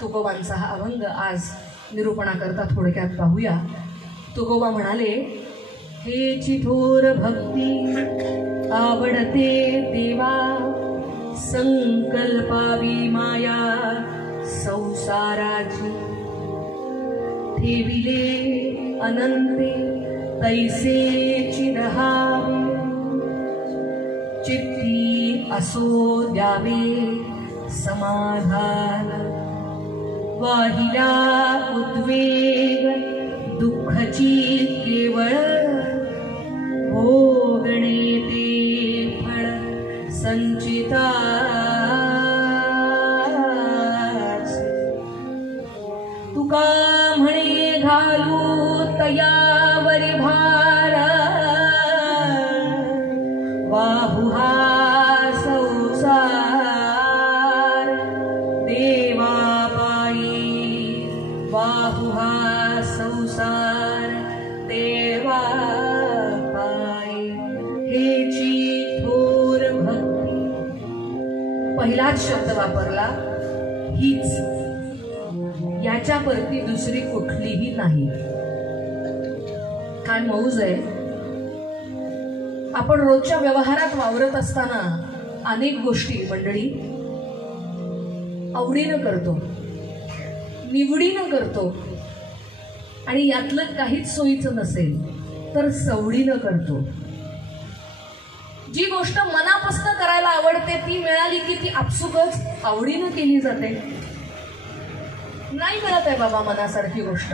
तुकोबांचा हा अभंग आज निरूपणाकरता थोडक्यात पाहूया। तुकोबा म्हणाले, हे चिथोर भक्ती आवडते देवा, संकल्पावी माया संसाराची, ठेविले अनंते तैसे चिरहावे, चित्ती असो द्यावे समाधान, वाहिला उद्वेग दुःखची केवळ, भोगणे ते फळ संचिता, तुका म्हणे घालू तयावरी भार, वाहू हा संसार देवा पायी, वाहू हा संसार देवा पायी, हेची थोर भक्ती। पहिलाच शब्द वापरला हीच, याच्या परती दुसरी कुठलीही नाही। काय मौज आहे। आपण रोजच्या व्यवहारात वावरत असताना अनेक गोष्टी मंडळी आवडीनं करतो, निवडीनं करतो, आणि यातलं काहीच सोयीचं नसेल तर सवडीनं करतो। जी गोष्ट मनापासून करायला आवडते ती मिळाली की ती आपसुकच आवडीनं केली जाते। नाही मिळत आहे बाबा मनासारखी गोष्ट,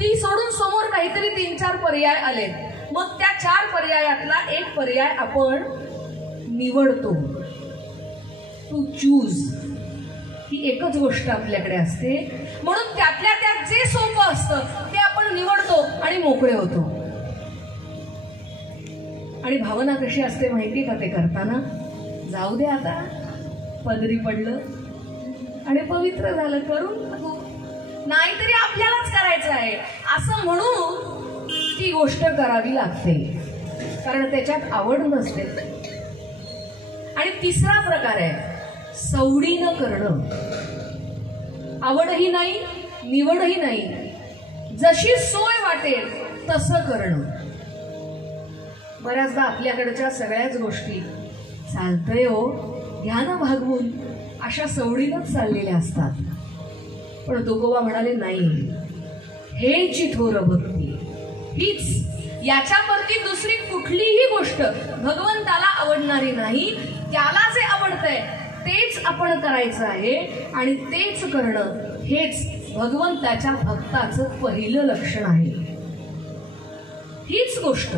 ती सोडून समोर काहीतरी 3-4 पर्याय आले, मग त्या 4 पर्यायातला एक पर्याय आपण निवडतो। टू चूज ही एकच गोष्ट आपल्याकडे असते, म्हणून त्यातल्या त्यात जे सोपं असतं ते आपण निवडतो आणि मोकळे होतो। आणि भावना कशी असते माहिती का, ते करताना जाऊ दे आता, पदरी पडलं आणि पवित्र झालं, करून नाहीतरी आपल्यालाच करायचं आहे असं म्हणून ती गोष्ट करावी लागते, कारण त्याच्यात आवड नसते। आणि तिसरा प्रकार आहे सवडीनं करणं, आवडही नाही निवडही नाही, जशी सोय वाटेल तसं करणं। बऱ्याचदा आपल्याकडच्या सगळ्याच गोष्टी चालतंय हो, ध्यान भागवून अशा सवडीनच चाललेल्या असतात। पण तुकोबा म्हणाले नाही, हे चिथोर भक्ती हीच, याच्यावरती दुसरी कुठलीही गोष्ट भगवंताला आवडणारी नाही। त्याला जे आवडतंय तेच आपण करायचं आहे, आणि तेच करणं हेच भगवंताच्या भक्ताचं पहिलं लक्षण आहे। हीच गोष्ट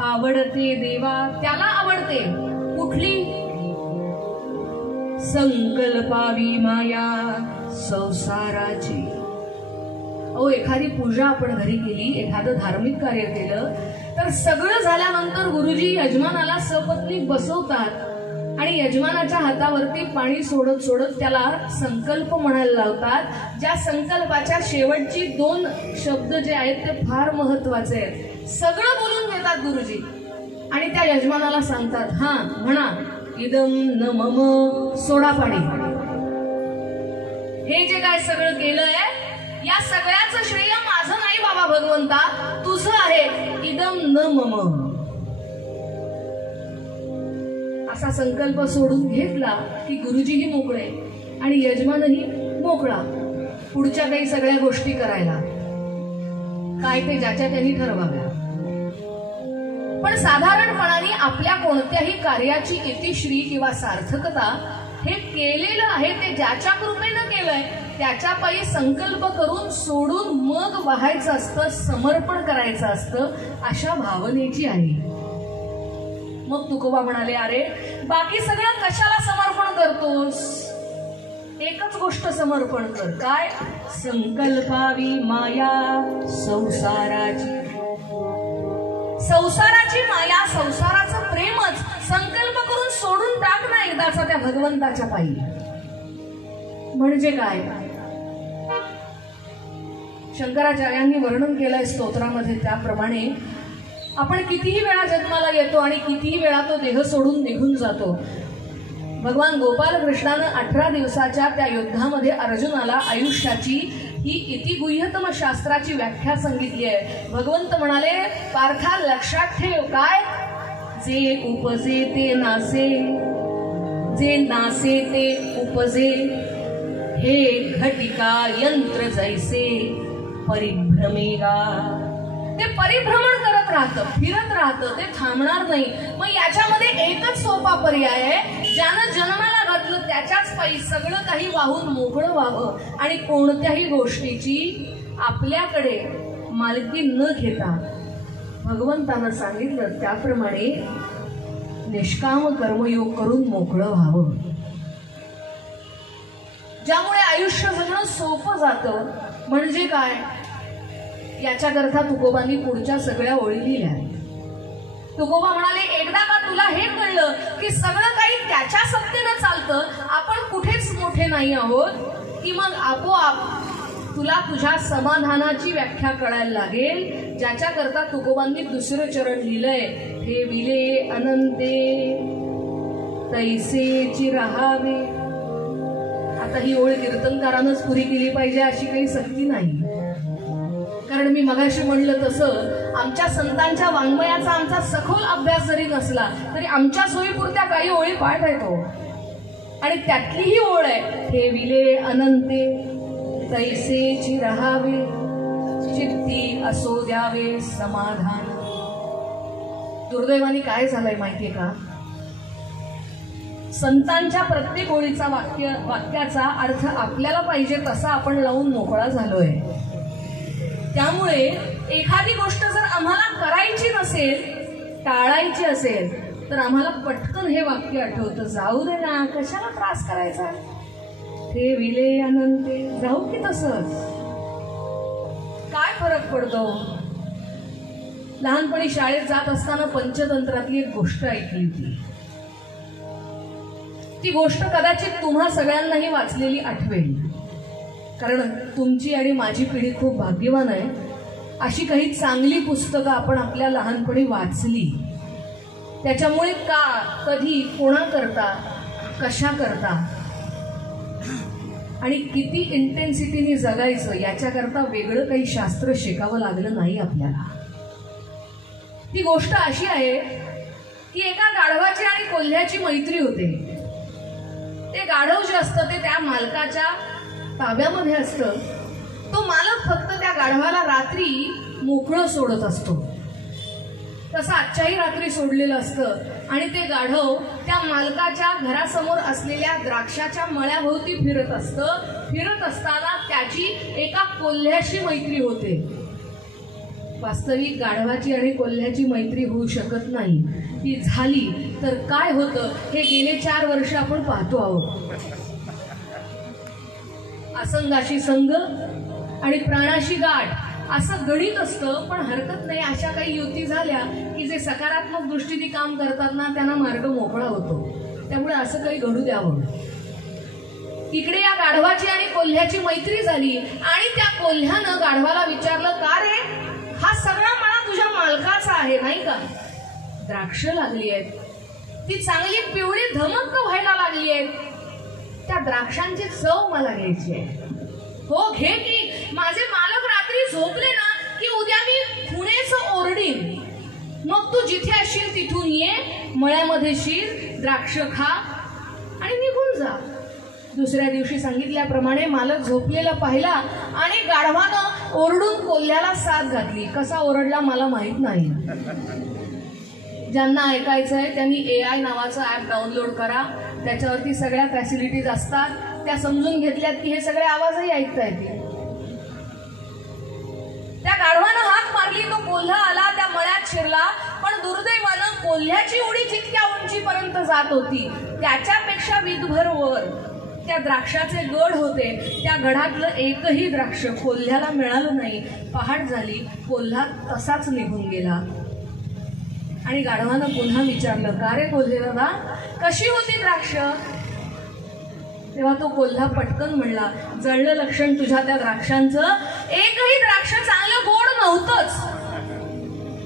आवडते देवा, त्याला आवडते कुठली, संकल्पावी माया संसाराची। अहो, एखादी पूजा आपण घरी केली, एखादं धार्मिक कार्य केलं तर सगळं झाल्यानंतर गुरुजी यजमानाला सपत्नीक बसवतात आणि यजमानाच्या हातावरती पाणी सोडत सोडत त्याला संकल्प म्हणायला लावतात। ज्या संकल्पाच्या शेवटची 2 शब्द जे आहेत ते फार महत्वाचे आहेत। सगळं बोलून घेतात गुरुजी आणि त्या यजमानाला सांगतात, हा म्हणा, इदम न मम, सोडा पाणी। हे जे काय सगळं केलंय या सगळ्याचं श्रेय माझं नाही बाबा भगवंता, तुझं आहे, इदम न मम। असा संकल्प सोडून घेतला की गुरुजीही मोकळे आणि यजमानही मोकळा पुढच्या काही सगळ्या गोष्टी करायला, काय ते ज्याच्या त्यांनी ठरवाव्या। पण साधारणपणाने आपल्या कोणत्याही कार्याची इतिश्री किंवा सार्थकता हे केलेलं आहे ते ज्याच्या कृपेनं केलंय त्याच्या पायी संकल्प करून सोडून मग वाहायचं असतं, समर्पण करायचं असतं, अशा भावनेची आहे। मग तुकोबा म्हणाले, अरे बाकी सगळं कशाला समर्पण करतोस, एकच गोष्ट समर्पण कर, काय, संकल्पावी माया संसाराची। संसाराची माया, संसाराचं प्रेमच संकल्प करून सोडून टाक ना एकदाचा त्या भगवंताच्या पायी। म्हणजे काय, शंकराचार्यांनी वर्णन केलंय स्तोत्रामध्ये त्याप्रमाणे आपण कितीही वेळा जन्माला येतो आणि कितीही वेळा तो देह सोडून निघून जातो, भगवान गोपालकृष्णानं 18 दिवसाच्या त्या युद्धामध्ये अर्जुनाला आयुष्याची ही किती गुह्यतम शास्त्राची व्याख्या सांगितली आहे. भगवंत म्हणाले, पार्था लक्षात ठेव, काय जे उपजे ते नासे, जे नासे ते उपजे, हे घटिका यंत्र जैसे परिभ्रमेगा. ते परिभ्रमण करत राहतं, फिरत राहतं, ते थांबणार नाही. मग याच्यामध्ये एकच सोपा पर्याय आहे, ज्यानं जन्माला घातलं त्याच्याच पायी सगळं काही वाहून मोकळं व्हावं आणि कोणत्याही गोष्टीची आपल्याकडे मालकी न घेता भगवंतानं सांगितलं त्याप्रमाणे निष्काम कर्मयोग करून मोकळं व्हावं, ज्यामुळे आयुष्य जगणं सोपं जातं. म्हणजे काय, याच्याकरता तुकोबांनी पुढच्या सगळ्या ओळी लिहिल्या. तुकोबा म्हणाले, एकदा का तुला हे कळलं की सगळं काही त्याच्या सत्तेनं चालतं, आपण कुठेच मोठे नाही आहोत, की मग आपोआप तुला तुझ्या समाधानाची व्याख्या कळायला लागेल. ज्याच्याकरता तुकोबांनी दुसरं चरण लिहिलंय, हे विले अनंते तैसेची राहावे. आता ही ओळ कीर्तनकारानंच पुरी केली पाहिजे अशी काही सक्ती नाही. कारण मी मगाशी म्हणलं तसं आमच्या संतांच्या वाङ्मयाचा आमचा सखोल अभ्यास जरी नसला तरी आमच्या सोयीपुरत्या काही ओळी पाठ येतो. आणि त्यातली ही ओळ आहे, ठेविले अनंते तैसेची राहावे, चित्ती असो द्यावे समाधान. दुर्दैवाने काय झालंय माहितीये का, संतांच्या प्रत्येक ओळीचा वाक्याचा अर्थ आपल्याला पाहिजे तसा आपण लावून मोकळा झालोय. त्यामुळे एखादी गोष्ट जर आम्हाला करायची नसेल, टाळायची असेल, तर आम्हाला पटकन हे वाक्य आठवतं, जाऊ दे ना, कशाला त्रास करायचा, ते विले अनंते, जाऊ की तसंच. काय फरक पडतो. लहानपणी शाळेत जात असताना पंचतंत्रातली एक गोष्ट ऐकली होती. ती गोष्ट कदाचित तुम्हा सगळ्यांनाही वाचलेली आठवेल, कारण तुमची आणि माझी पिढी खूप भाग्यवान आहे. अशी काही चांगली पुस्तकं आपण आपल्या लहानपणी वाचली. त्याच्यामुळे का, कधी, कोणाकरता, कशा करता आणि किती इंटेन्सिटीने जगायचं याच्याकरता वेगळं काही शास्त्र शिकावं लागलं नाही आपल्याला. ती गोष्ट अशी आहे की एका गाढवाची आणि कोल्ह्याची मैत्री होते. ते गाढव जे असतं ते त्या मालकाच्या ताब्यामध्ये असतं. तो मालक फक्त त्या गाढवाला रात्री मोकळं सोडत असतो. तसं आजच्याही रात्री सोडलेलं असतं. आणि ते गाढव त्या मालकाच्या घरासमोर असलेल्या द्राक्षाच्या मळ्याभोवती फिरत असतं. फिरत असताना त्याची एका कोल्ह्याशी मैत्री होते. वास्तविक गाढवाची आणि कोल्ह्याची मैत्री होऊ शकत नाही. ती झाली तर काय होतं हे गेले 4 वर्ष आपण पाहतो आहोत. असंगाशी संग आणि प्राणाशी गाठ असं गणित असतं. पण हरकत नाही, अशा काही युती झाल्या की जे सकारात्मक दृष्टीने काम करतात ना त्यांना मार्ग मोकळा होतो. त्यामुळे असं काही घडू द्यावं. इकडे या गाढवाची आणि कोल्ह्याची मैत्री झाली आणि त्या कोल्ह्यानं गाढवाला विचारलं, का रे, हा सगळा मळा तुझ्या मालकाचा आहे नाही का? द्राक्ष लागली आहेत, ती चांगली पिवळी धमक व्हायला लागली आहेत, त्या द्राक्षांची चव मला घ्यायची आहे. हो घे की. माझे मालक रात्री झोपले ना की उद्या मी खुणेच ओरडीन. मग तू जिथे असशील तिथून ये, मळ्यामध्ये शिर, द्राक्ष खा आणि निघून जा. दुसऱ्या दिवशी सांगितल्याप्रमाणे मालक झोपलेला पाहिला आणि गाढवानं ओरडून कोल्ह्याला साथ घातली. कसा ओरडला मला माहित नाही. ज्यांना ऐकायचंय त्यांनी AI नावाचं ऍप डाउनलोड करा. त्याच्यावरती सगळ्या फॅसिलिटीज असतात. त्या समजून घेतल्यात की हे सगळे आवाजही ऐकता येतील. त्या गाढवानं हाक मारली, तो कोल्हा आला, त्या मळ्यात शिरला. पण दुर्दैवानं कोल्ह्याची उडी जितक्या उंचीपर्यंत जात होती त्याच्यापेक्षा विधभर वर त्या द्राक्षाचे गड होते. त्या गडातलं एकही द्राक्ष कोल्ह्याला मिळालं नाही. पहाट झाली, कोल्हा तसाच निघून गेला. आणि गाढवानं पुन्हा विचारलं, का रे कोल्हे दादा, कशी होती द्राक्ष? तेव्हा तो कोल्हा पटकन म्हणला, जळलं लक्षण तुझ्या त्या द्राक्षांचं, एकही द्राक्ष चांगलं गोड नव्हतंच.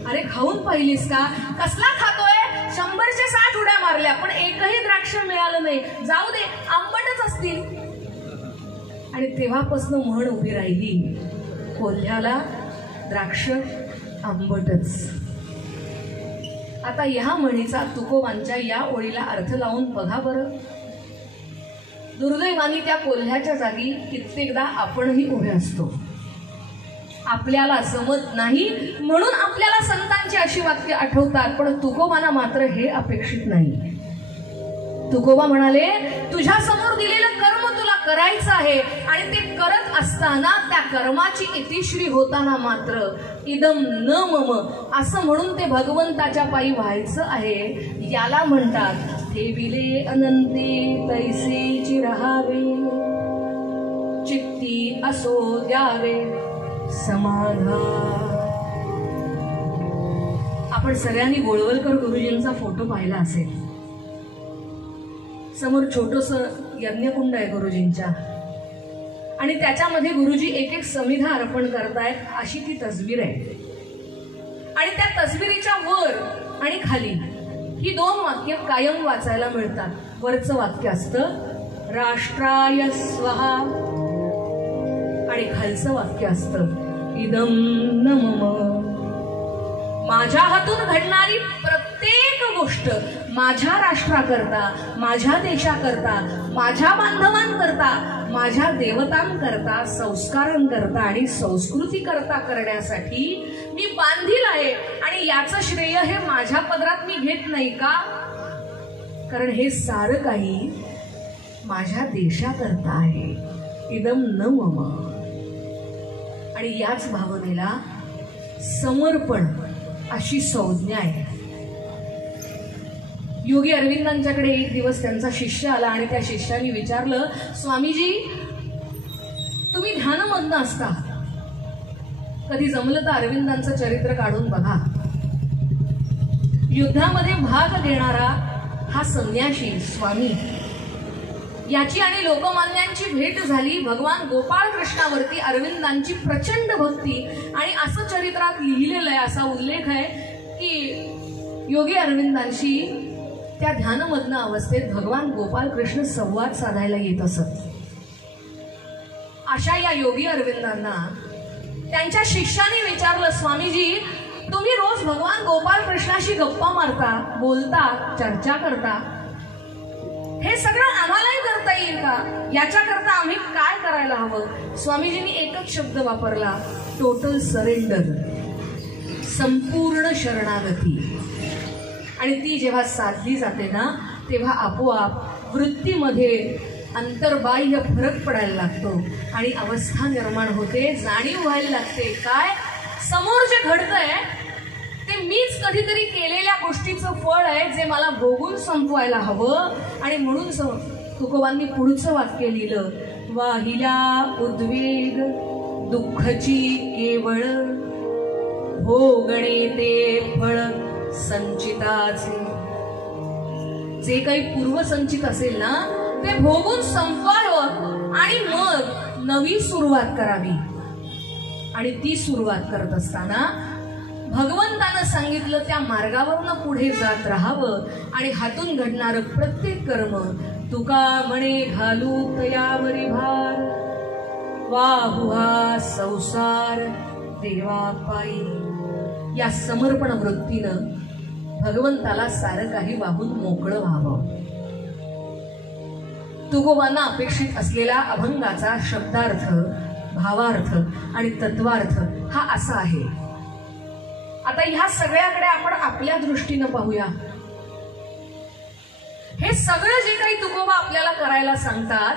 अरे खाऊन पाहिलीस का? कसला खातोय? 100च्या 60 उड्या मारल्या पण एकही द्राक्ष मिळालं नाही. जाऊ दे, आंबटच असतील. आणि तेव्हापासून म्हण उभी राहिली, कोल्ह्याला द्राक्ष आंबटच. आता ह्या म्हणीचा तुकोबांच्या या ओळीला अर्थ लावून बघा बरं. दुर्दैवाने त्या कोल्ह्याच्या जागी कित्येकदा आपणही उभे असतो. आपल्याला जमत नाही म्हणून आपल्याला संतांची अशी वाक्य आठवतात, पण तुकोबांना मात्र हे अपेक्षित नाही. तुकोबा म्हणाले, तुझ्या समोर दिलेलं कर्म तुला करायचं आहे आणि ते करत असताना त्या कर्माची इतिश्री होताना मात्र इदम न मम असं म्हणून ते भगवंताच्या पायी व्हायचं आहे. याला म्हणतात ठेविले अनंती तैसेची राहावे, चित्ती असो द्यावे समाधान. आपण सगळ्यांनी गोळवलकर गुरुजींचा फोटो पाहिला असेल. समोर छोटस यज्ञकुंड आहे गुरुजींच्या आणि त्याच्यामध्ये गुरुजी एक एक समिधा अर्पण करतायत अशी ती तस्वीर आहे. आणि त्या तस्वीरीच्या वर आणि खाली ही 2 वाक्य कायम वाचायला मिळतात. वरचं वाक्य असतं राष्ट्राय स्वहा आणि खालचं वाक्य असतं इदम न मम. माझ्या हातून घडणारी प्रत्येक गोष्ट माझ्या राष्ट्राकरता, माझ्या देशाकरता, माझ्या बांधवांकरता, माझ्या देवतांकरता, संस्कारांकरता आणि संस्कृतीकरता करण्यासाठी मी बांधील आहे. आणि याचं श्रेय हे माझ्या पदरात मी घेत नाही का, कारण हे सारं काही माझ्या देशाकरता आहे. इदम न मम. आणि याच भावनेला समर्पण अशी संज्ञा आहे. योगी अरविंदांच्याकडे एक दिवस त्यांचा शिष्य आला आणि त्या शिष्याने विचारलं, स्वामीजी तुम्ही ध्यानमग्न असता, कधी जमलं तर अरविंदांचं चरित्र काढून बघा. युद्धामध्ये भाग घेणारा हा संन्यासी स्वामी, याची आणि लोकमान्यांची भेट झाली. भगवान गोपाळ कृष्णावरती अरविंदांची प्रचंड भक्ती. आणि असं चरित्रात लिहिलेलं आहे, असा उल्लेख आहे की योगी अरविंदांशी त्या ध्यानमग्न अवस्थेत भगवान गोपाळ कृष्ण संवाद साधायला येत असत. अशा या योगी अरविंदांना त्यांच्या शिष्याने विचारलं, स्वामीजी तुम्ही रोज भगवान गोपाळ कृष्णाशी गप्पा मारता, बोलता, चर्चा करता, हे सगळं आम्हालाही करता येईल का? याच्याकरता आम्ही काय करायला हवं? स्वामीजींनी एकच शब्द वापरला, टोटल सरेंडर, संपूर्ण शरणागती. आणि ती जेव्हा साधली जाते ना, तेव्हा आपोआप वृत्तीमध्ये अंतर्बाह्य फरक पडायला लागतो आणि अवस्था निर्माण होते, जाणीव व्हायला लागते. काय समोर जे घडतंय ते मीच कधीतरी केलेल्या गोष्टीचं फळ आहे, जे मला भोगून संपवायला हवं. आणि म्हणून तुकोबांनी पुढचं वाक्य लिहिलं, वाहिल्या उद्वेग दुःखची केवळ, भोगणे ते फळ संचिताचे. जे काही पूर्वसंचित असेल ना ते भोगून संपवावं आणि मग नवी सुरुवात करावी. आणि ती सुरुवात करत असताना भगवंतानं सांगितलं त्या मार्गावरनं पुढे जात राहावं. आणि हातून घडणारं प्रत्येक कर्म तुका म्हणे घालू तयावरी भार, वाहुहा संसार देवा पायी. या समर्पण वृत्तीनं भगवंताला सारं काही वाहून मोकळं व्हावं. तुकोबांना अपेक्षित असलेला अभंगाचा शब्दार्थ, भावार्थ आणि तत्वार्थ हा असा आहे. आता ह्या सगळ्याकडे आपण आपल्या दृष्टीनं पाहूया. हे सगळं जे काही तुकोबा आपल्याला करायला सांगतात,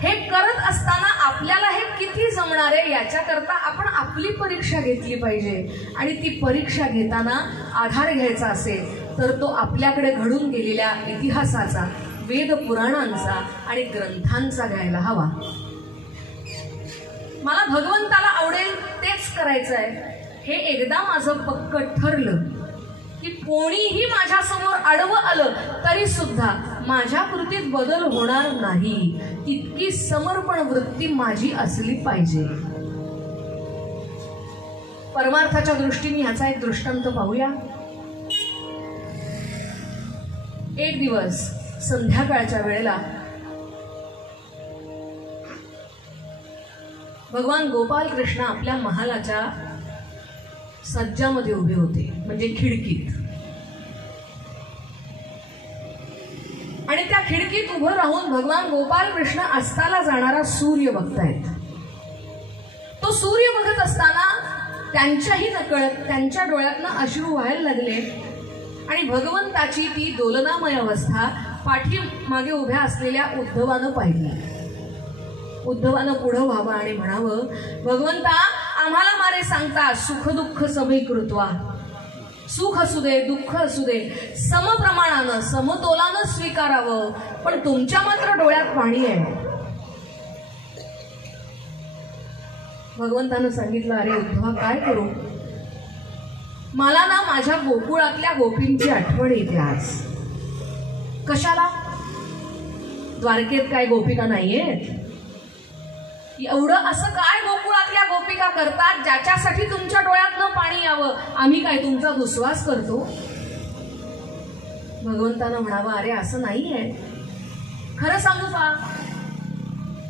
हे करत असताना आपल्याला हे किती जमणार आहे याच्याकरता आपण आपली परीक्षा घेतली पाहिजे. आणि ती परीक्षा घेताना आधार घ्यायचा असेल तर तो आपल्याकडे घडून गेलेल्या इतिहासाचा, वेद पुराणांचा आणि ग्रंथांचा घ्यायला हवा. मला भगवंताला आवडेल तेच करायचं आहे, हे एकदा माझं पक्क ठरलं की कोणीही माझ्यासमोर आडवं आलं तरी सुद्धा माझ्या कृतीत बदल होणार नाही, इतकी समर्पण वृत्ती माझी असली पाहिजे. परमार्थाच्या दृष्टीने ह्याचा एक दृष्टांत पाहूया. एक दिवस संध्याकाळच्या वेळेला भगवान गोपाल कृष्ण आपल्या महालाच्या सज्जामध्ये उभे होते, म्हणजे खिडकीत. आणि त्या खिडकीत उभं राहून भगवान गोपाल कृष्ण अस्ताला जाणारा सूर्य बघतायत. तो सूर्य बघत असताना त्यांच्याही नकळत त्यांच्या डोळ्यातनं अश्रू व्हायला लागले आणि भगवंताची ती दोलनामय अवस्था पाठीमागे उभ्या असलेल्या उद्धवानं पाहिली. उद्धवानं पुढं व्हावं आणि म्हणावं, भगवंता आम्हाला मारे सांगता सुख दुःख सभै कृत्वा, सुख असू दे दुःख असू दे समप्रमाणानं समतोलानं स्वीकारावं, पण तुमच्या मात्र डोळ्यात पाणी आहे. भगवंतानं सांगितलं, अरे उद्धवा काय करू, मला ना माझ्या गोकुळातल्या गोपींची आठवण येते आज. कशाला? द्वारकेत काय गोपिका नाहीयेत? एवढं असं काय गोकुळातल्या गोपिका करतात ज्याच्यासाठी तुमच्या डोळ्यातनं पाणी यावं? आम्ही काय तुमचा दुस्वास करतो? भगवंतानं म्हणावं, अरे असं नाहीये. खरं सांगू का,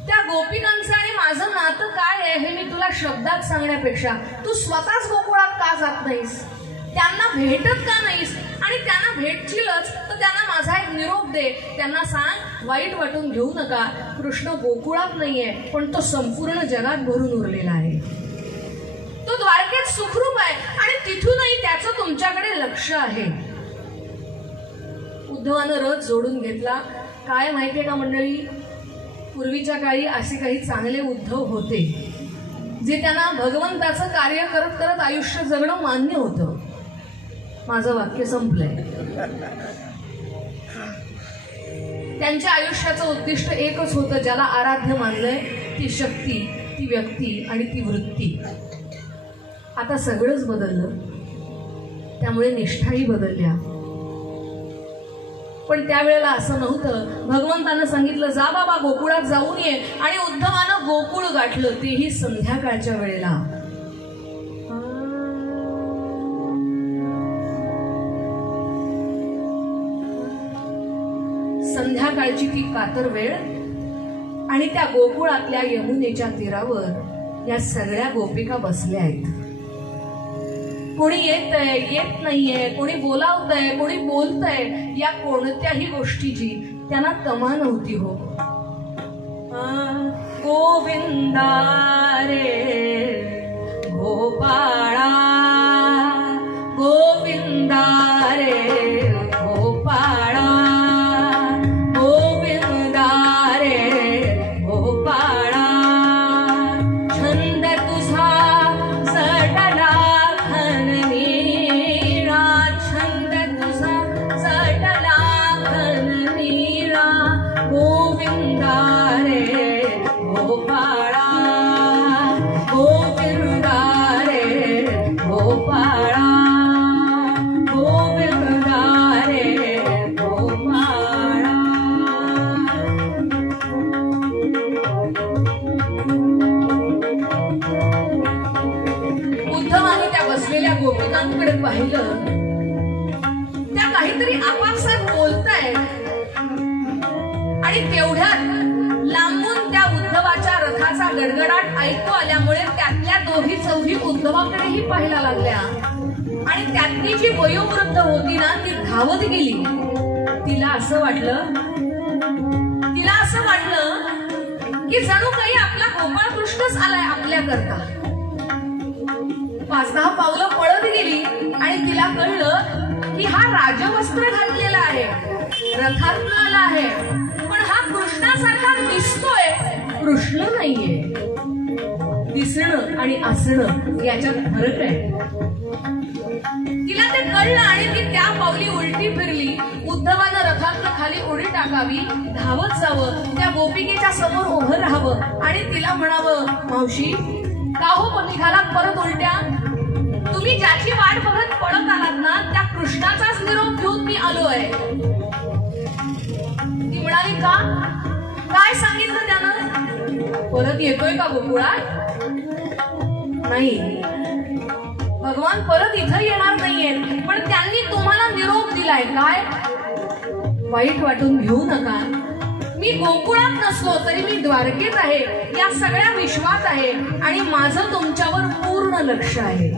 त्या गोपिकांचं आणि माझं नातं काय आहे हे मी तुला शब्दात सांगण्यापेक्षा तू स्वतःच गोकुळात का जात नाहीस, त्यांना भेटत का नाहीस, आणि त्यांना भेटशीलच तर त्यांना माझा एक निरोप दे. त्यांना सांग, वाईट वाटून घेऊ नका, कृष्ण गोकुळात नाहीये पण तो संपूर्ण जगात भरून उरलेला आहे. तो द्वारकेत सुखरूप आहे आणि तिथूनही त्याचं तुमच्याकडे लक्ष आहे. उद्धवानं रथ जोडून घेतला. काय माहितीये का मंडळी, पूर्वीच्या काळी असे काही चांगले उद्धव होते जे त्यांना भगवंताचं कार्य करत करत आयुष्य जगणं मान्य होतं. माझं वाक्य संपलंय. त्यांच्या आयुष्याचं उद्दिष्ट एकच होतं, ज्याला आराध्य मानलंय, ती शक्ती, ती व्यक्ती आणि ती वृत्ती. आता सगळंच बदललं, त्यामुळे निष्ठाही बदलल्या. पण त्यावेळेला असं नव्हतं. भगवंतानं सांगितलं, जा बाबा गोकुळात जाऊन ये, आणि उद्धवानं गोकुळ गाठलं, तेही संध्याकाळच्या वेळेला. संध्याकाळची ती कातर वेळ आणि त्या गोकुळातल्या यमुनेच्या तीरावर या सगळ्या गोपिका बसल्या आहेत. कोणी येतंय, येत नाहीये, कोणी बोलावतंय, कोणी बोलतंय, या कोणत्याही गोष्टीची त्यांना तमा नव्हती हो. गोविंदा रे गोपाळा, गोविंदा रे गोपाळा, गोविंदा रे गोपाळा. छंद तुझा सटला खननीरा, छंद तुझा सटला खननीरा, गोविंदा रे गोपाळा, गोविंदा रे गोपाळा, गोविंदा रे गोपाळा. उद्धवाने त्या बसलेल्या गोपिकांकडे पाहिलं. त्या काहीतरी आपापसात बोलतायत आणि तेवढ्यात लांबून त्या उद्धवाच्या रथाचा गडगडाट ऐकू आल्यामुळे त्यातल्या दोघी चौघी उद्धवाकडेही पाहायला लागल्या. आणि त्यातली जी वयोवृद्ध होती ना, ती धावत गेली. तिला असं वाटलं की जणू काही आपला गोपाळ कृष्णच आलाय आपल्याकरता. 5-10 पावलं पळत गेली आणि तिला कळलं की हा राजवस्त्र घातलेला आहे, रथातून आला आहे, पण हा कृष्णासारखा दिसतोय, कृष्ण नाहीये. दिसणं आणि असणं याच्यात फरक आहे. तिला ते कळलं आणि ती त्या पावली उलटी फिरली. उद्धवानं रथातनं खाली उडी टाकावी, धावत जावं, त्या गोपिकेच्या समोर उभं राहावं आणि तिला म्हणावं, मावशी का हो निघालात परत उलट्या? तुम्ही ज्याची वाट बघत पळत आलात ना, त्या कृष्णाचाच निरोप घेऊन मी आलोय. ती म्हणाली, का? काय सांगितलं त्यानं? परत येतोय का गोकुळात? नाही, भगवान परत इथं येणार नाहीये, पण त्यांनी तुम्हाला निरोप दिलाय. काय? वाईट वाटून घेऊ नका. मी गोकुळात नसलो तरी मी द्वारकेत आहे, या सगळ्या विश्वात आहे आणि माझं तुमच्यावर पूर्ण लक्ष आहे.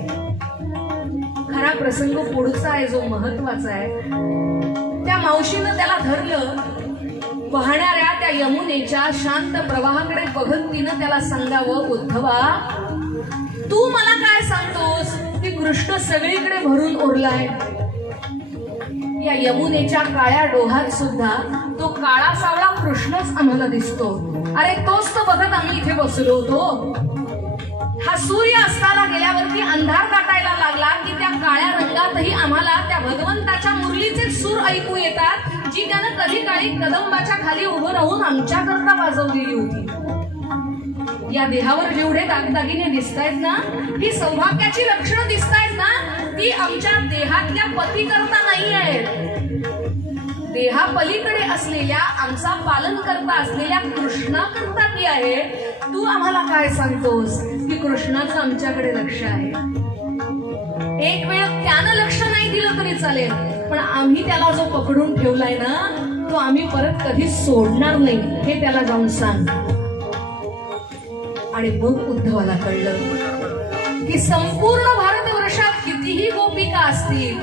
खरा प्रसंग पुढचा आहे जो महत्वाचा आहे. त्या मावशीनं त्याला धरलं. वाहणाऱ्या त्या यमुनेच्या शांत प्रवाहाकडे बघत तिनं त्याला सांगावं, उद्धवा तू मला काय सांगतोस की कृष्ण सगळीकडे भरून उरलाय. या यमुनेच्या काळ्या डोहात सुद्धा तो काळा सावळा कृष्णच आम्हाला दिसतो. अरे तोच तर बघत आम्ही इथे बसलो होतो. हा सूर्य अस्ताला गेल्यावरती अंधार दाटायला लागला की त्या काळ्या रंगातही आम्हाला त्या भगवंताच्या मुरलीचे सूर ऐकू येतात, जी त्यानं कधी काळी कदंबाच्या खाली उभं राहून आमच्याकरता वाजवलेली होती. या देहावर जेवढे दागदागिने दिसतायत ना, ही सौभाग्याची लक्षणं दिसतायत ना, ती आमच्या देहातल्या पती करता नाही आहेत. देहापलीकडे असलेल्या आमचा पालन करता असलेल्या कृष्णाकरता ती आहे. तू आम्हाला काय सांगतोस की कृष्णाचं आमच्याकडे लक्ष आहे. एक वेळ त्यानं लक्ष नाही दिलं तरी चालेल, पण आम्ही त्याला जो पकडून ठेवलाय ना, तो आम्ही परत कधी सोडणार नाही हे त्याला जाऊन सांग. आणि मग उद्धवाला कळलं की संपूर्ण भारतवर्षात कितीही गोपिका असतील,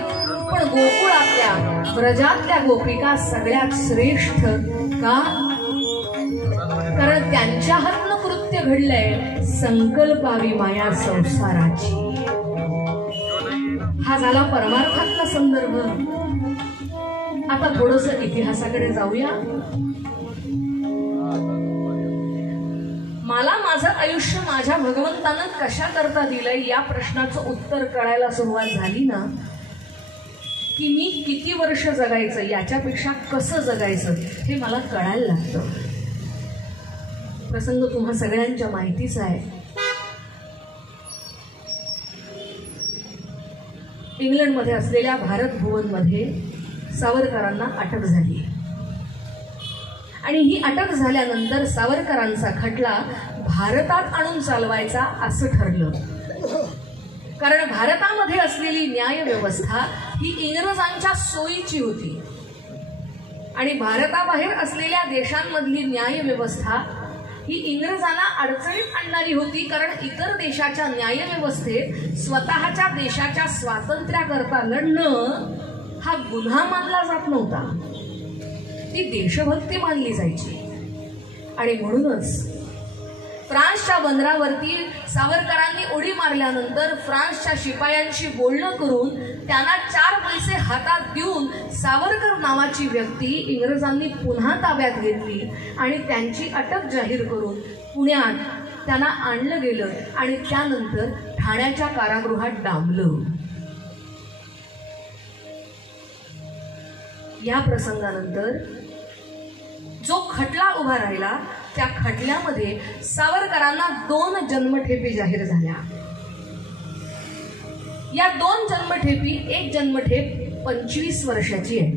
पण गोकुळातल्या ब्रजातल्या गोपिका सगळ्यात श्रेष्ठ का? कारण त्यांच्या हातनं कृत्य घडलंय संकल्पावी माया संसाराची. हा झाला परमार्थातला संदर्भ. आता थोडस इतिहासाकडे जाऊया. मला माझं आयुष्य माझ्या भगवंतानं कशा करता दिलंय या प्रश्नाचं उत्तर कळायला सुरुवात झाली ना, की मी किती वर्ष जगायचं याच्यापेक्षा कसं जगायचं हे मला कळायला लागतं. प्रसंग तुम्हा सगळ्यांच्या माहितीचा आहे. इंग्लंडमध्ये असलेल्या भारत भुवनमध्ये सावरकरांना अटक झाली आणि ही अटक झाल्यानंतर सावरकरांचा खटला भारतात आणून चालवायचा असं ठरलं. कारण भारतामध्ये असलेली न्याय व्यवस्था ही इंग्रजांच्या सोयीची होती आणि भारताबाहेर असलेल्या देशांमधली न्याय व्यवस्था ही इंग्रजांना अडचणीत आणणारी होती. कारण इतर देशाच्या न्याय व्यवस्थेत स्वतःच्या देशाच्या स्वातंत्र्याकरता लढणं हा गुन्हा मानला जात नव्हता, ती देशभक्ती मानली जायची. आणि म्हणूनच फ्रान्सच्या बंदरावरती सावरकरांनी उडी मारल्यानंतर फ्रान्सच्या शिपायांशी बोलणं करून त्यांना 4 पैसे हातात देऊन सावरकर नावाची व्यक्ती इंग्रजांनी पुन्हा ताब्यात घेतली आणि त्यांची अटक जाहीर करून पुण्यात त्यांना आणलं गेलं आणि त्यानंतर ठाण्याच्या कारागृहात डांबलं. या प्रसंगानंतर जो खटला उभा राहिला त्या खटल्यामध्ये सावरकरांना 2 जन्मठेपी जाहीर झाल्या. या 2 जन्मठेपी, एक जन्मठेप 25 वर्षाची आहे.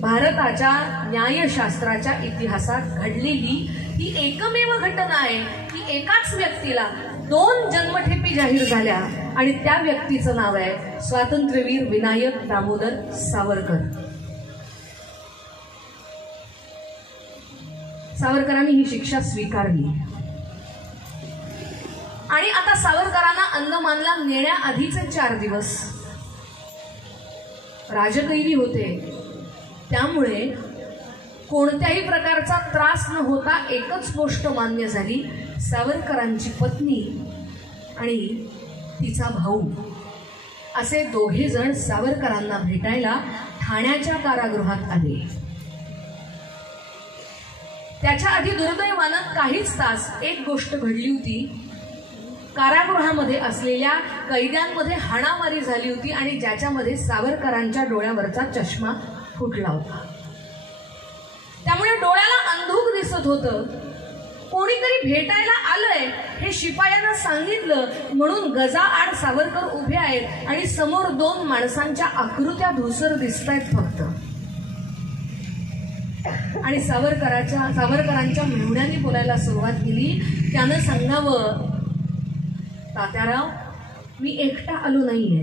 भारताच्या न्यायशास्त्राच्या इतिहासात घडलेली ही एकमेव घटना आहे की एकाच व्यक्तीला 2 जन्मठेपी जाहीर झाल्या आणि त्या व्यक्तीचं नाव आहे स्वातंत्र्यवीर विनायक दामोदर सावरकर. सावरकरांनी ही शिक्षा स्वीकारली आणि आता सावरकरांना अंदमानला नेण्याआधीचे 4 दिवस राजकैदी होते. त्यामुळे कोणत्याही प्रकारचा त्रास न होता एकच गोष्ट मान्य झाली, सावरकरांची पत्नी आणि तिचा भाऊ असे 2 जण सावरकरांना भेटायला ठाण्याच्या कारागृहात आले. त्याच्या आधी दुर्दैवानं काहीच तास एक गोष्ट घडली होती. कारागृहामध्ये असलेल्या कैद्यांमध्ये हाणामारी झाली होती आणि ज्याच्यामध्ये सावरकरांच्या डोळ्यावरचा चष्मा फुटला होता. त्यामुळे डोळ्याला अंधुक दिसत होतं. कोणीतरी भेटायला आलंय हे शिपायांना सांगितलं म्हणून गजाआड सावरकर उभे आहेत आणि समोर 2 माणसांच्या आकृत्या धुसर दिसतायत फक्त. आणि सावरकरांच्या मेहुण्याने बोलायला सुरुवात केली. त्यानं सांगावं, तात्याराव मी एकटा आलो नाहीये,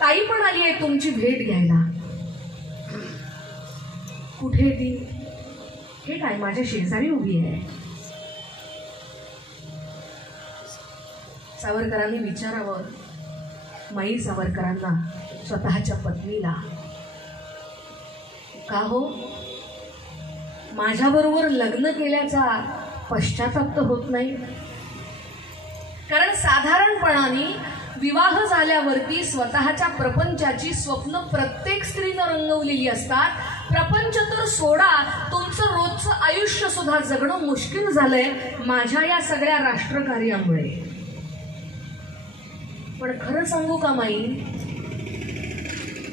ताई पण आली आहे तुमची भेट घ्यायला. कुठे ती? हे काय, माझ्या शेजारी उभी आहे. सावरकरांनी विचारावं माई सावरकरांना, स्वतःच्या पत्नीला, का हो माझ्याबरोबर लग्न केल्याचा पश्चाताप तर होत नाही? कारण साधारणपणाने विवाह झाल्यावरती स्वतःच्या प्रपंचाची स्वप्न प्रत्येक स्त्रीनं रंगवलेली असतात. प्रपंच तर सोडा, तुमचं रोजचं आयुष्य सुद्धा जगणं मुश्किल झालंय माझ्या या सगळ्या राष्ट्रकार्यामुळे. पण खरं सांगू का माई,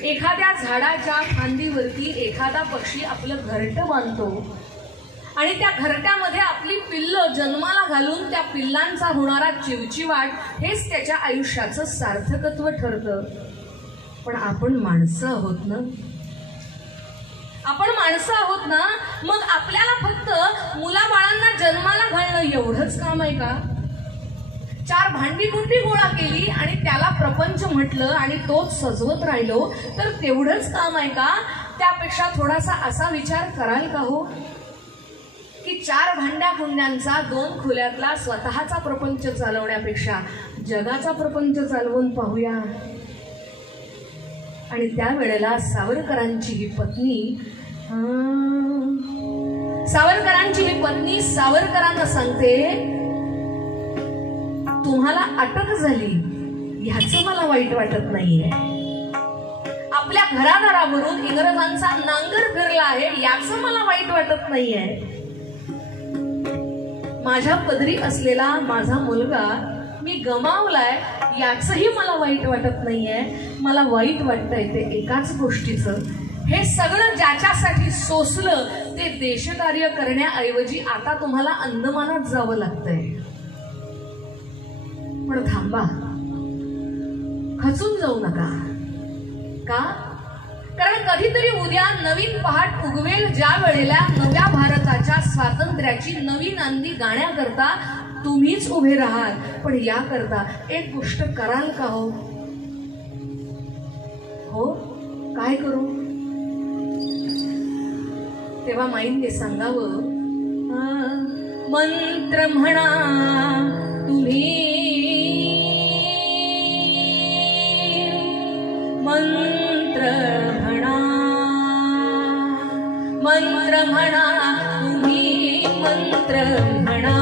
एखाद्या झाडाच्या फांदीवरती एखादा पक्षी आपलं घरटं बांधतो आणि त्या घरट्यामध्ये आपली पिल्लं जन्माला घालून त्या पिल्लांचा होणारा चिवचिवाट हेच त्याच्या आयुष्याचं सार्थकत्व ठरतं. पण आपण माणसं आहोत ना, आपण माणसं आहोत ना, मग आपल्याला फक्त मुलाबाळांना जन्माला घालणं एवढंच काम आहे का? 4 भांडी कुंडी गोळा केली आणि त्याला प्रपंच म्हटलं आणि तोच सजवत राहिलो तर तेवढंच काम आहे का? त्यापेक्षा थोडासा असा विचार कराल का हो की 4 भांड्या कुंड्यांचा 2 खोल्यातला स्वतःचा प्रपंच चालवण्यापेक्षा जगाचा प्रपंच चालवून पाहूया. आणि त्यावेळेला सावरकरांची ही पत्नी सावरकरांना सांगते, तुम्हाला अटक झाली ह्याचं मला वाईट वाटत नाहीये, आपल्या घरादारावरून इंग्रजांचा नांगर फिरला आहे याचं मला वाईट वाटत नाहीये, माझ्या पदरी असलेला माझा मुलगा मी गमावलाय याचंही मला वाईट वाटत नाहीये. मला वाईट वाटतंय ते एकाच गोष्टीचं, हे सगळं ज्याच्यासाठी सोसलं ते देशकार्य करण्याऐवजी आता तुम्हाला अंदमानात जावं लागतंय. पण थांबा, खचून जाऊ नका. का? कारण कधीतरी उद्या नवीन पहाट उगवेल, ज्या वेळेला नव्या भारताच्या स्वातंत्र्याची नवी नांदी गाण्याकरता तुम्हीच उभे राहाल. पण याकरता एक गोष्ट कराल का हो? हो, काय करू? तेव्हा माईंनी सांगावं, मंत्र म्हणा तुम्ही, मंत्र म्हणा, मंत्र म्हणा तुम्ही, मंत्र म्हणा,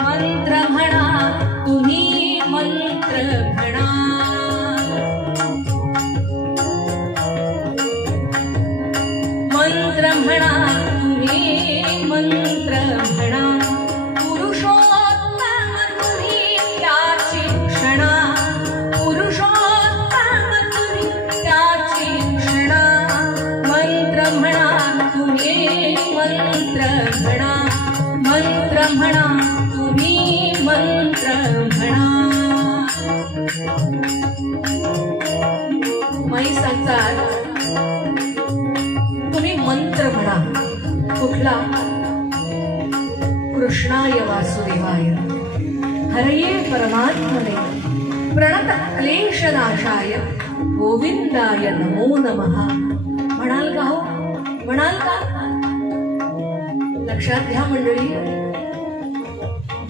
मंत्र म्हणा तुम्ही, मंत्र म्हणा, मंत्र म्हणा तुम्ही, मंत्र म्हणा, पुरुषोत्तम तुम्ही त्याची क्षणा, पुरुषोत्तम तुम्ही त्याची क्षणा, मंत्र म्हणा तुम्ही, मंत्र म्हणा, मंत्र म्हणा तुम्ही, मंत्र म्हणा. माई सांगतात तुम्ही मंत्र म्हणा. कुठला? कृष्णाय वासुदेवाय हरये परमात्मने प्रणत क्लेशनाशाय गोविंदाय नमो नमः. म्हणाल का हो? म्हणाल का? लक्षात घ्या मंडळी,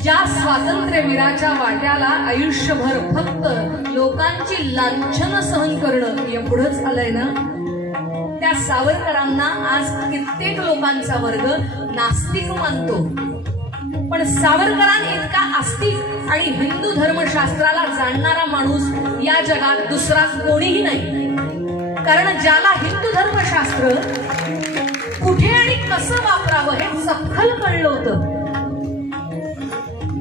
ज्या स्वातंत्र्यवीराच्या वाट्याला आयुष्यभर फक्त लोकांची लांछनं सहन करणं एवढंच आलंय ना, त्या सावरकरांना आज कित्येक लोकांचा वर्ग नास्तिक मानतो. पण सावरकरांइतका आस्तिक आणि हिंदू धर्मशास्त्राला जाणणारा माणूस या जगात दुसरा कोणीही नाही. कारण ज्याला हिंदू धर्मशास्त्र कुठे आणि कसं वापरावं हे सखोल कळलं होतं,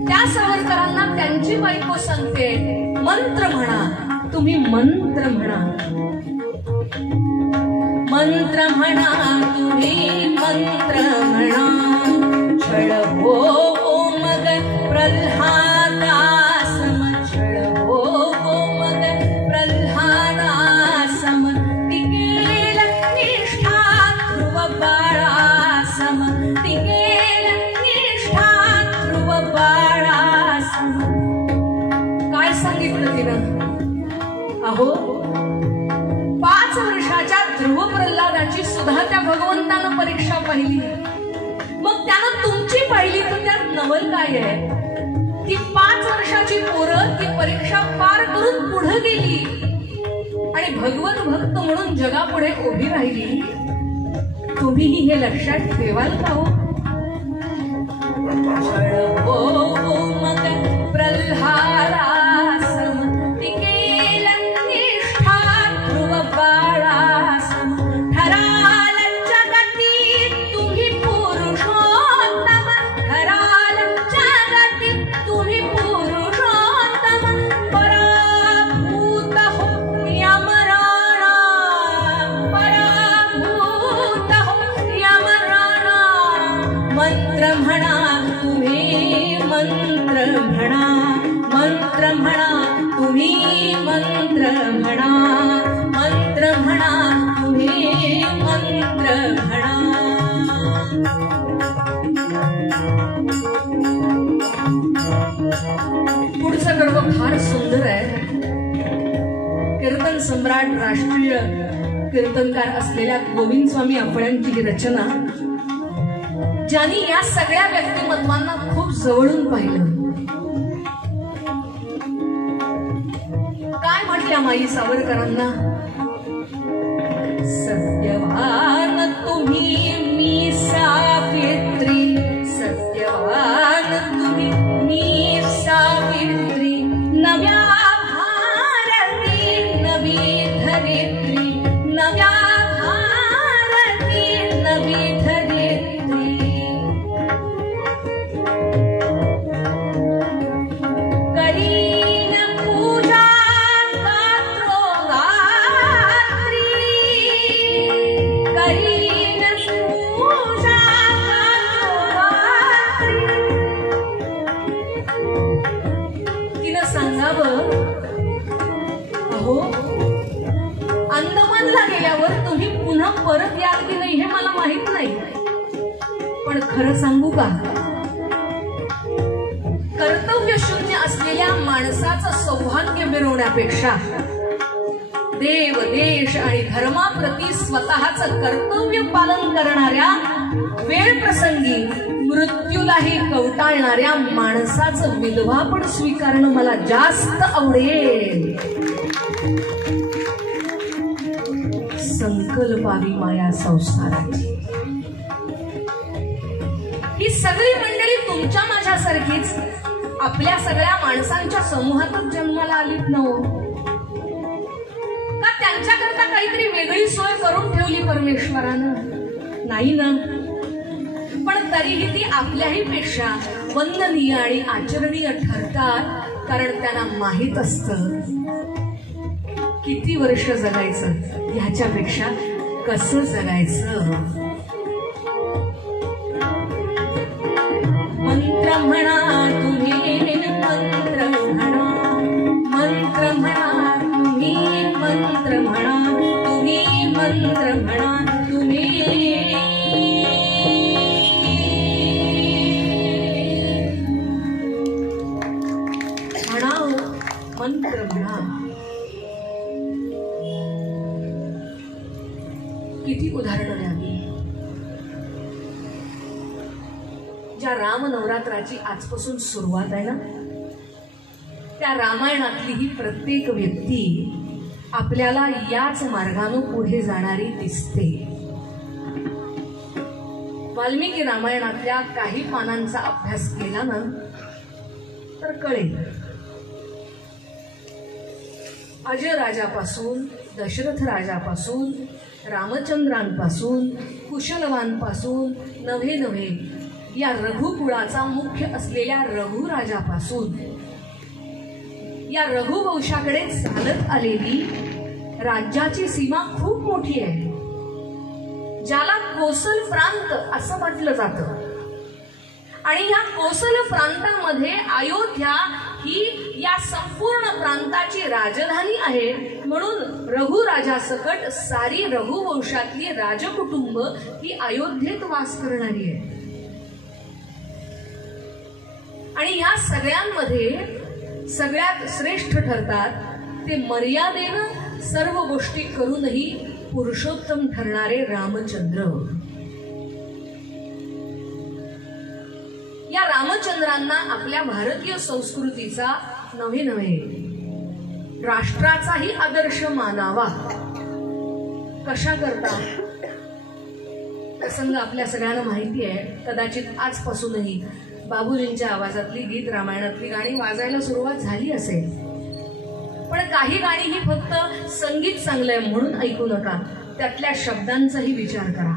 त्या सावरकरांना त्यांची बायको सांगते, मंत्र म्हणा तुम्ही, मंत्र म्हणा, मंत्र म्हणा तुम्ही, मंत्र म्हणा. छळ हो मग प्रल्हादासम, छळ हो मग प्रल्हादासम, टिकेल निष्ठा ध्रुव बाळासम, टिकेल निष्ठा ध्रुव बाळासम. काय सांगितलं तिनं? अहो त्या भगवंतानं परीक्षा पाहिली, मग त्यानं तुमची पाहिली, तर त्यात नवल काय आहे? ती 5 वर्षाची पोरं ती परीक्षा पार करून पुढे गेली आणि भगवत भक्त म्हणून जगापुढे उभी राहिली. तुम्हीही हे लक्षात ठेवाल का हो? मग प्रल्हादासम टिकेल निष्ठा ध्रुव बाळासम ठराल जगती तुम्ही पुरुषोत्तम, ठराल जगती तुम्ही पुरुषोत्तम. पराभूत हो यमराणा, पराभूत हो यमराणा. मंत्र म्हणा तुम्ही, मंत्र म्हणा, मंत्र म्हणा तुम्ही, मंत्र म्हणा, मंत्र म्हणा तुम्ही, मंत्र म्हणा. पुढचं कडवं फार सुंदर आहे. कीर्तन सम्राट, राष्ट्रीय कीर्तनकार असलेल्या गोविंद स्वामी आपळ्यांची ही रचना, ज्यांनी या सगळ्या व्यक्तिमत्वांना खूप जवळून पाहिलं. काय म्हटल्या माई सावरकरांना? सत्यवान तुम्ही मी सावित्री, सत्यवान तुम्ही मी सावित्री. नव्या भारती नवी धरित्री, नव्या भारती नवी धरित्री. करीन पूजा गात्रोगात्री, करीन पूजा गात्रोगात्री. तिनं सांगावं, अहो अंदमानला गेल्यावर तुम्ही पुन्हा परत याल की नाही हे मला माहित नाही, पण खरं सांगू का, कर्तव्य शून्य असलेल्या माणसाचं सौभाग्य मिरवण्यापेक्षा देव, देश आणि धर्माप्रती स्वतःचं कर्तव्य पालन करणाऱ्या, वेळ प्रसंगी मृत्यूलाही कवटाळणाऱ्या माणसाचं विधवापण स्वीकारणं मला जास्त आवडेल. संकल्पावी माया संसाराची. ही सगळी मंडळी तुमच्या माझ्यासारखीच आपल्या सगळ्या माणसांच्या समूहातच जन्माला आलीत ना हो? का त्यांच्याकरता काहीतरी वेगळी सोय करून ठेवली परमेश्वरानं? नाही ना. पण तरीही ती आपल्याही पेक्षा वंदनीय आणि आचरणीय ठरतात, कारण त्यांना माहित असतं किती वर्ष जगायचं, ह्याच्यापेक्षा कसं जगायचं. मंत्र म्हणा तुम्ही, मंत्र म्हणा, मंत्र म्हणा तुम्ही, मंत्र म्हणा तुम्ही, मंत्र म्हणा तुम्ही. म्हणाव मंत्र म्हणा. किती उदाहरणं द्यावी. ज्या राम नवरात्राची आजपासून सुरुवात आहे ना, त्या रामायणातली ही प्रत्येक व्यक्ती आपल्याला याच मार्गाने पुढे जाणारी दिसते. वाल्मिकी रामायणातल्या काही पानांचा अभ्यास केला ना तर कळेल. अजय राजापासून, दशरथ राजापासून, रामचंद्रांपासून, कुशलवांपासून, नव्हे नव्हे या रघुकुळाचा मुख्य असलेल्या रघुराजापासून या रघुवंशाकडे चालत आलेली राज्याची सीमा खूप मोठी आहे, ज्याला कोसल प्रांत असं म्हटलं जातं. आणि या कोसल प्रांतामध्ये अयोध्या ही या संपूर्ण प्रांताची राजधानी आहे. म्हणून रघुराजासकट सारी रघुवंशातली राजकुटुंब ही अयोध्येत वास करणारी आहे. आणि या सगळ्यांमध्ये सगळ्यात श्रेष्ठ ठरतात ते मर्यादेनं सर्व गोष्टी करूनही पुरुषोत्तम ठरणारे रामचंद्र. या रामचंद्रांना आपल्या भारतीय संस्कृतीचा नव्हे राष्ट्राचाही आदर्श मानावा. कशा करता प्रसंग आपल्या सगळ्यांना माहिती आहे. कदाचित आजपासूनही बाबूजींच्या आवाजातली गीत रामायणातली गाणी वाजायला सुरुवात झाली असेल, पण काही गाणी ही फक्त संगीत चांगलंय म्हणून ऐकू नका, त्यातल्या शब्दांचाही विचार करा.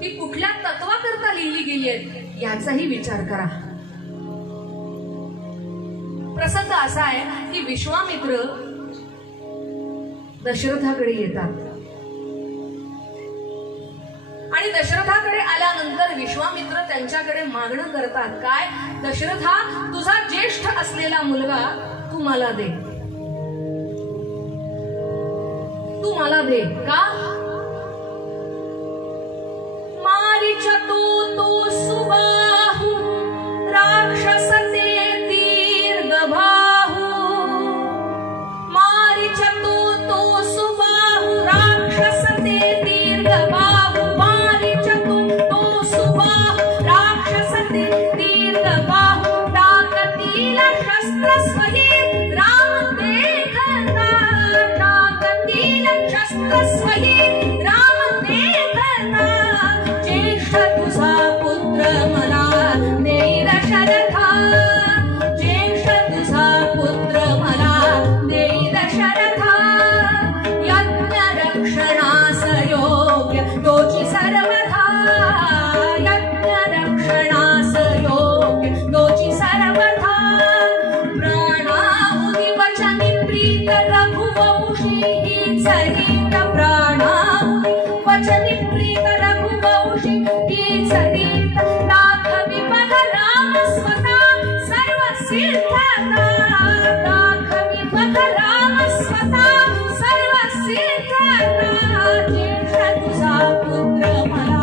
ती कुठल्या तत्वाकरता लिहिली गेली आहेत याचाही विचार करा. प्रसंग असा आहे की विश्वामित्र दशरथाकडे येतात आणि दशरथाकडे आल्यानंतर विश्वामित्र त्यांच्याकडे मागणं करतात. काय? दशरथा, तुझा ज्येष्ठ असलेला मुलगा तू मला दे. तू मला दे का? मारीच्या तो सुबाहू राक्षस ते दीर्घ बाहू. मारीच्या तो सुबाहू राक्षस ते दीर्घ बाहू. मारीच्या तो सुबाहू राक्षस ते दीर्घ बाहू. टाकतील शस्त्र स्वही राम देखता. टाकतील शस्त्र स्वही राम देखता. ज्येष्ठ तुझा पुत्र मला देई दशरथा. ज्येष्ठ तुझा पुत्र मला देई दशरथा. यज्ञ रक्षणास योग्य तोची सर्वथा. यज्ञ रक्षणास योग्य तोची सर्वथा. प्राणाहुती वचनी प्रीत रघुवंशी हीच रीत. प्राणाहुती वचनी प्रीत रघुवंशी हीच रीत. दाखवी बघ राम स्वतः सर्व सिद्धता. दाखवी बघ राम स्वतः सर्व सिद्धता. ज्येष्ठ तुझा पुत्र मला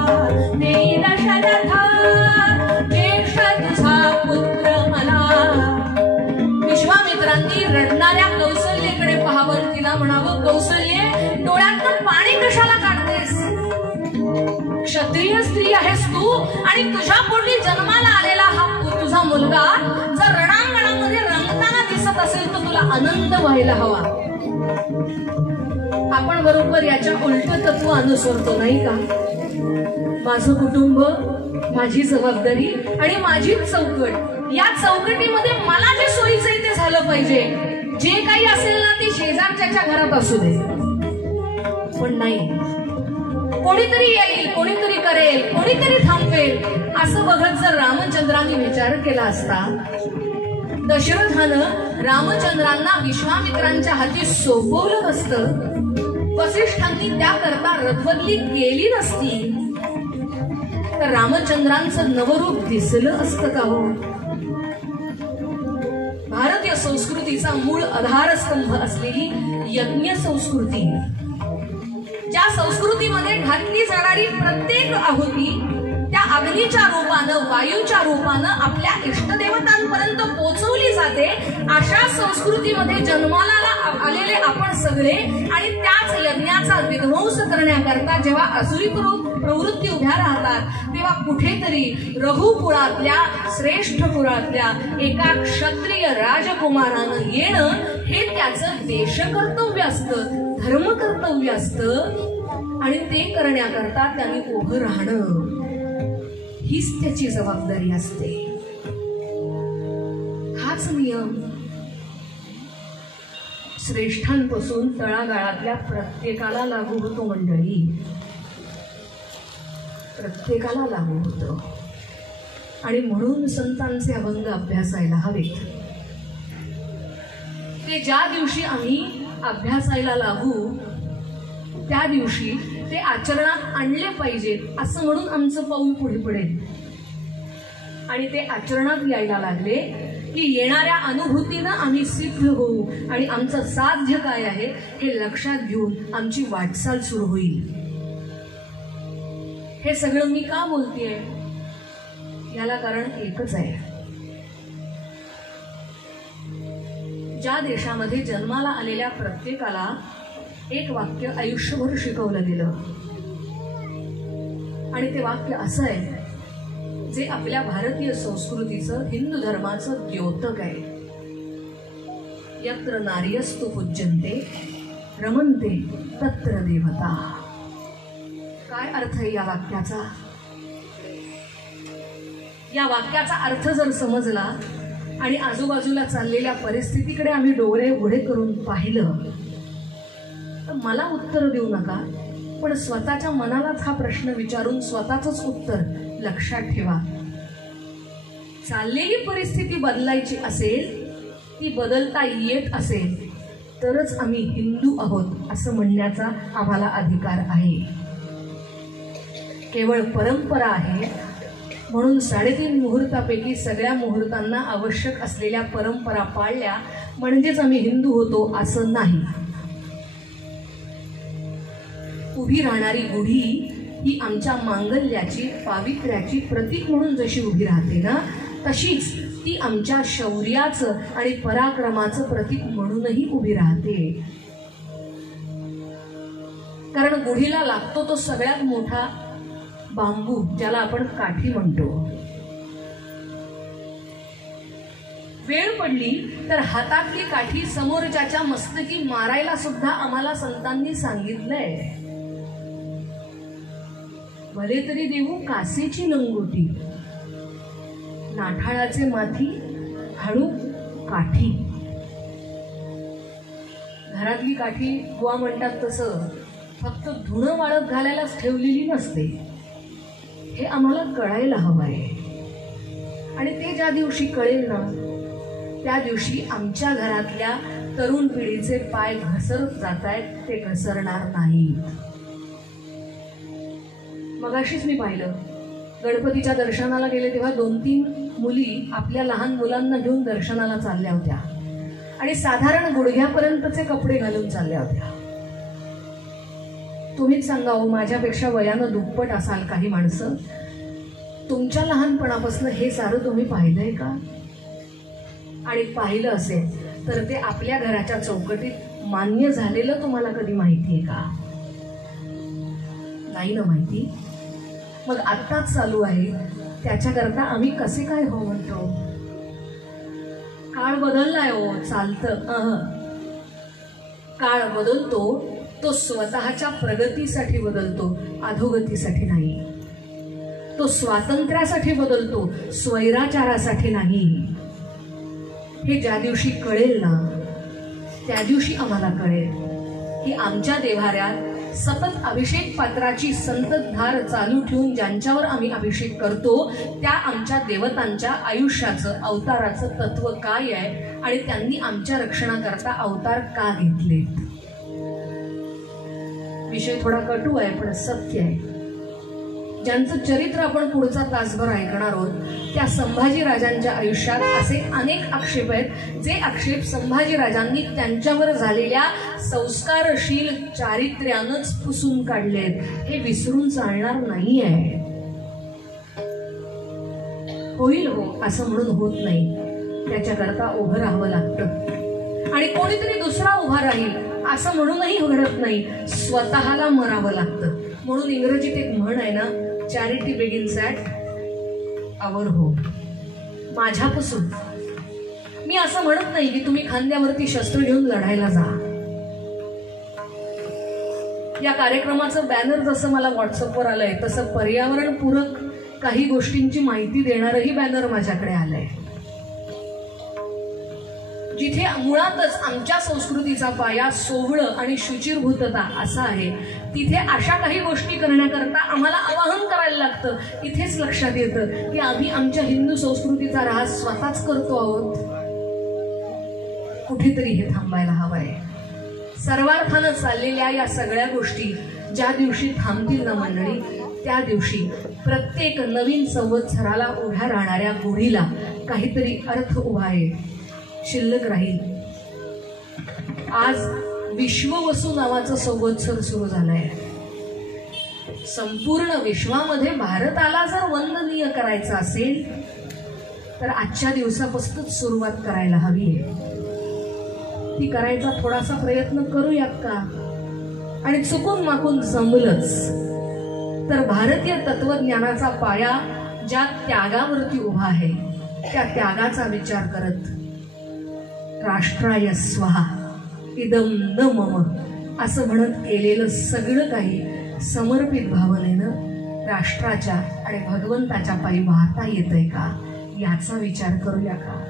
देई दशरथा. ज्येष्ठ तुझा पुत्र मला. विश्वामित्रांनी रडणाऱ्या कौसल्येकडे पाहावं, तिला म्हणावं, कौसल्ये, डोळ्यातून पाणी कशाला काढतेस? क्षत्रिय स्त्री आहेस तू आणि तुझ्या पोटी जन्माला आलेला हा तुझा मुलगा जर रणांगणामध्ये रंगताना दिसत असेल तर तुला आनंद व्हायला हवा. आपण बरोबर याच्या उलट तत्व अनुसरतो नाही का? माझं कुटुंब, माझी जबाबदारी आणि माझी चौकट, या चौकटीमध्ये मला जे सोयीचं आहे ते झालं पाहिजे. जे काही असेल ना ते शेजारच्या घरात असू दे, पण नाही, कोणीतरी येईल, कोणीतरी करेल, कोणीतरी थांबवेल असं बघत जर रामचंद्रांनी विचार केला असता, दशरथानं रामचंद्रांना विश्वामित्रांच्या हाती सोपवलं असतं, वसिष्ठांनी त्याकरता रथबदली केली नसती, तर रामचंद्रांचं नवरूप दिसलं असतं का हो? भारतीय संस्कृतीचा मूळ आधारस्तंभ असलेली यज्ञ संस्कृती, ज्या संस्कृतीमध्ये घातली जाणारी प्रत्येक आहुती त्या अग्नीच्या रूपानं, वायूच्या रूपानं आपल्या इष्टदेवतांपर्यंत पोहोचवली जाते, अशा संस्कृतीमध्ये जन्माला आलेले आपण सगळे आणि त्याच यज्ञाचा विध्वंस करण्याकरता जेव्हा असुरी प्रवृत्ती उभ्या राहतात, तेव्हा कुठेतरी रघुकुळातल्या, श्रेष्ठ कुळातल्या एका क्षत्रिय राजकुमारानं येणं हे त्याचं देशकर्तव्य असतं, धर्मकर्तव्य असतं आणि ते करण्याकरता त्यांनी उभं राहणं हीच त्याची जबाबदारी असते. हाच नियम श्रेष्ठांपासून तळागाळातल्या प्रत्येकाला लागू होतो मंडळी, प्रत्येकाला लागू होतो. आणि म्हणून संतांचे अभंग अभ्यासायला हवेत. ते ज्या दिवशी आम्ही अभ्यासायला लागू त्या दिवशी ते आचरणात आणले पाहिजेत असं म्हणून आमचं पाऊल पुढे पडेल. आणि ते आचरणात यायला लागले की येणाऱ्या अनुभूतीनं आम्ही सिद्ध होऊ आणि आमचं साध्य काय आहे हे लक्षात घेऊन आमची वाटचाल सुरू होईल. हे सगळं मी का बोलतेय याला कारण एकच आहे. ज्या देशामध्ये जन्माला आलेल्या प्रत्येकाला एक वाक्य आयुष्यभर शिकवलं गेलं आणि ते वाक्य असं आहे जे आपल्या भारतीय संस्कृतीचं, हिंदू धर्माचं द्योतक आहे. यत्र नार्यस्तु पूज्यन्ते रमन्ते तत्र देवता. काय अर्थ आहे या वाक्याचा? या वाक्याचा अर्थ जर समजला आणि आजूबाजूला चाललेल्या परिस्थितीकडे आम्ही डोळे उघडे करून पाहिलं तर मला उत्तर देऊ नका, पण स्वतःच्या मनालाच हा प्रश्न विचारून स्वतःच उत्तर लक्षात ठेवा. चाललेली परिस्थिती बदलायची असेल, ती बदलता येत असेल तरच आम्ही हिंदू आहोत असं म्हणण्याचा आम्हाला अधिकार आहे. केवळ परंपरा आहे म्हणून 3.5 मुहूर्तापैकी सगळ्या मुहूर्तांना आवश्यक असलेल्या परंपरा पाळल्या म्हणजेच आम्ही हिंदू होतो असं नाही. उभी राहणारी गुढी ही आमच्या मांगल्याची, पावित्र्याची प्रतीक म्हणून जशी उभी राहते ना, तशीच ती आमच्या शौर्याचं आणि पराक्रमाचं प्रतीक म्हणूनही उभी राहते. कारण गुढीला लागतो तो सगळ्यात मोठा बांबू, ज्याला आपण काठी म्हणतो. वेळ पडली तर हातातली काठी समोरच्याच्या मस्तकी मारायला सुद्धा आम्हाला संतांनी सांगितलंय. भले तरी देऊ कासेची लंगोटी, नाठाळाचे माथी हळू काठी. घरातली काठी बुवा म्हणतात तसं फक्त धुणं वाळत घालायलाच ठेवलेली नसते, हे आम्हाला कळायला हवं आहे. आणि ते ज्या दिवशी कळेल ना, त्या दिवशी आमच्या घरातल्या तरुण पिढीचे पाय घसरत जात आहेत, ते घसरणार नाही. मगाशीच मी पाहिलं, गणपतीच्या दर्शनाला गेले तेव्हा 2-3 मुली आपल्या लहान मुलांना घेऊन दर्शनाला चालल्या होत्या आणि साधारण गुडघ्यापर्यंतचे कपडे घालून चालल्या होत्या. तुम्हीच सांगा हो, माझ्यापेक्षा वयानं दुप्पट असाल काही माणसं, तुमच्या लहानपणापासून हे सारं तुम्ही पाहिलंय का? आणि पाहिलं असेल तर ते आपल्या घराच्या चौकटीत मान्य झालेलं तुम्हाला कधी माहितीये का? नाही ना माहिती. मग आत्ताच चालू आहे, त्याच्याकरता आम्ही कसे काय हो म्हणतो? काळ बदललाय हो, चालतं. काळ बदलतो तो स्वतःच्या प्रगतीसाठी बदलतो, अधोगतीसाठी नाही. तो स्वातंत्र्यासाठी बदलतो, स्वैराचारासाठी नाही. हे ज्या दिवशी कळेल ना, त्या दिवशी आम्हाला कळेल की आमच्या देव्हाऱ्यात सतत अभिषेक पात्राची संततधार चालू ठेवून ज्यांच्यावर आम्ही अभिषेक करतो त्या आमच्या देवतांच्या आयुष्याचं, अवताराचं तत्व काय आहे आणि त्यांनी आमच्या रक्षणाकरता अवतार का घेतले. विषय थोडा कटू आहे पण सत्य आहे. ज्यांचं चरित्र आपण पुढचा तासभर ऐकणार आहोत त्या संभाजीराजांच्या आयुष्यात असे अनेक आक्षेप आहेत, जे आक्षेप संभाजीराजांनी त्यांच्यावर झालेल्या संस्कारशील चारित्र्यानंच पुसून काढलेत. हे विसरून चालणार नाहीये. होईल हो असं म्हणून होत नाही, त्याच्याकरता उभं राहावं लागतं आणि कोणीतरी दुसरा उभा राहील असं म्हणूनही घडत नाही, स्वतःला मरावं लागतं. म्हणून इंग्रजीत एक म्हण आहे ना, charity begins at our home. माझ्यापासून. मी असं म्हणत नाही की तुम्ही खांद्यावरती शस्त्र घेऊन लढायला जा. या कार्यक्रमाचं बॅनर जसं मला व्हॉट्सअपवर आलंय तसं पर्यावरणपूरक काही गोष्टींची माहिती देणारही बॅनर माझ्याकडे आलंय. जिथे मुळातच आमच्या संस्कृतीचा पाया सोहळं आणि शुचिरभूतता असा आहे, तिथे अशा काही गोष्टी करण्याकरता आम्हाला आवाहन करायला लागतं. इथेच लक्षात येतं की आम्ही आमच्या हिंदू संस्कृतीचा ऱ्हास स्वतःच करतो आहोत. कुठेतरी हे थांबायला हवंय. सर्वार्थानं चाललेल्या या सगळ्या गोष्टी ज्या दिवशी थांबतील ना मंडळी, त्या दिवशी प्रत्येक नवीन संवत्सराला उभ्या राहणाऱ्या गुढीला काहीतरी अर्थ उभा आहे, शिल्लक राहील. आज विश्ववसू नावाचं संवत्सर सुरू झालंय. संपूर्ण विश्वामध्ये भारताला जर वंदनीय करायचं असेल तर आजच्या दिवसापासूनच सुरुवात करायला हवी आहे. ती करायचा थोडासा प्रयत्न करूयात का? आणि चुकून माकून जमलंच तर भारतीय तत्वज्ञानाचा पाया ज्या त्यागावरती उभा आहे त्या त्यागाचा विचार करत राष्ट्राय स्वाहा इदम न मम असं म्हणत केलेलं सगळं काही समर्पित भावनेनं राष्ट्राच्या आणि भगवंताच्या पायी वाहता येतंय का याचा विचार करूया का?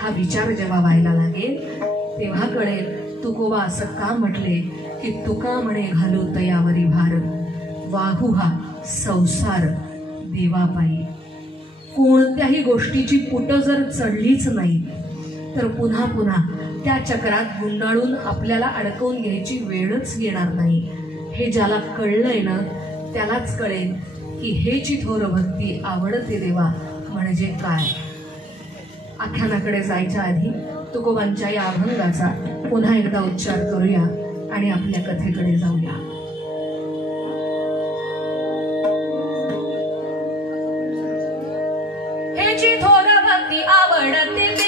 हा विचार जेव्हा व्हायला लागेल तेव्हा कळेल तुकोबा असं का म्हटले की तुका म्हणे घालू तयावरी भार वाहू हा संसार देवापायी. कोणत्याही गोष्टीची पुट जर चढलीच नाही तर पुन्हा पुन्हा त्या चक्रात गुंडाळून आपल्याला अडकवून घ्यायची वेळच येणार नाही. हे ज्याला कळलंय ना त्यालाच कळेल की हेची थोर भक्ती आवडते देवा म्हणजे काय. आख्यानाकडे जायच्या आधी तुकोबांच्या या अभंगाचा पुन्हा एकदा उच्चार करूया आणि आपल्या कथेकडे जाऊया. हेची थोर भक्ती आवडते